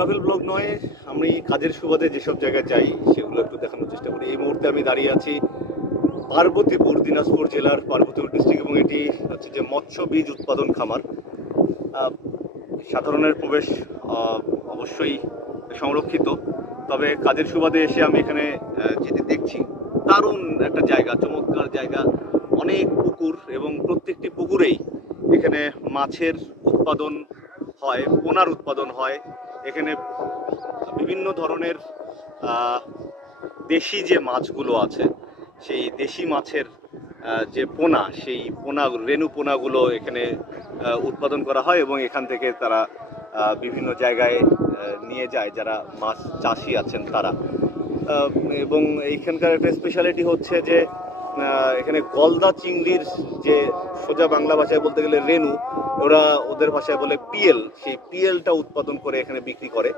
Travel blog নয়, আমি কাজের সুবাদে যেসব জায়গায় যাই, সেগুলো একটু দেখানোর চেষ্টা করি। এই মুহূর্তে আমি দাঁড়িয়ে আছি পার্বতীপুর, দিনাজপুর জেলার পার্বতীপুর ডিস্ট্রিক্ট এবং এটি হচ্ছে যে মৎস্য বীজ উৎপাদন খামার। সাধারণের প্রবেশ অবশ্যই সংরক্ষিত। তবে কাজের সুবাদে এসে আমি এখানে যেটি দেখছি, দারুণ একটা জায়গা, চমৎকার জায়গা। অনেক পুকুর এবং প্রত্যেকটি পুকুরেই এখানে মাছের উৎপাদন হয়, পোনার উৎপাদন হয়। এখানে বিভিন্ন ধরনের দেশি যে মাছগুলো আছে, সেই দেশি মাছের যে পোনা, সেই পোনা, রেণু পোনাগুলো এখানে উৎপাদন করা হয় এবং এখান থেকে তারা বিভিন্ন জায়গায় নিয়ে যায় যারা মাছ চাষি আছেন তারা। এবং এইখানকার একটা স্পেশালিটি হচ্ছে যে এখানে গলদা চিংড়ির যে সোজা বাংলা ভাষায় বলতে গেলে রেনু ওরা ওদের ভাষায় বলে পিএল। সেই পিএলটা উৎপাদন করে এখানে বিক্রি করে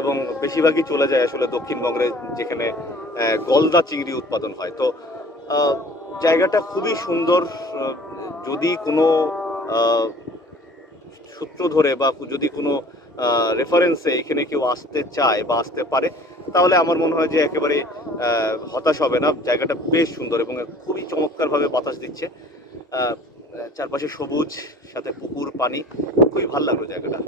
এবং বেশিরভাগই চলে যায় আসলে দক্ষিণবঙ্গে যেখানে গলদা চিংড়ি উৎপাদন হয়। তো জায়গাটা খুবই সুন্দর। যদি কোনো সূত্র ধরে বা যদি কোনো রেফারেন্সে এখানে কেউ আসতে চায় বা আসতে পারে, তাহলে আমার মনে হয় যে একেবারে হতাশ হবে না। জায়গাটা বেশ সুন্দর এবং খুবই চমৎকারভাবে বাতাস দিচ্ছে। চারপাশে সবুজ, সাথে পুকুর, পানি, খুবই ভালো লাগল জায়গাটা।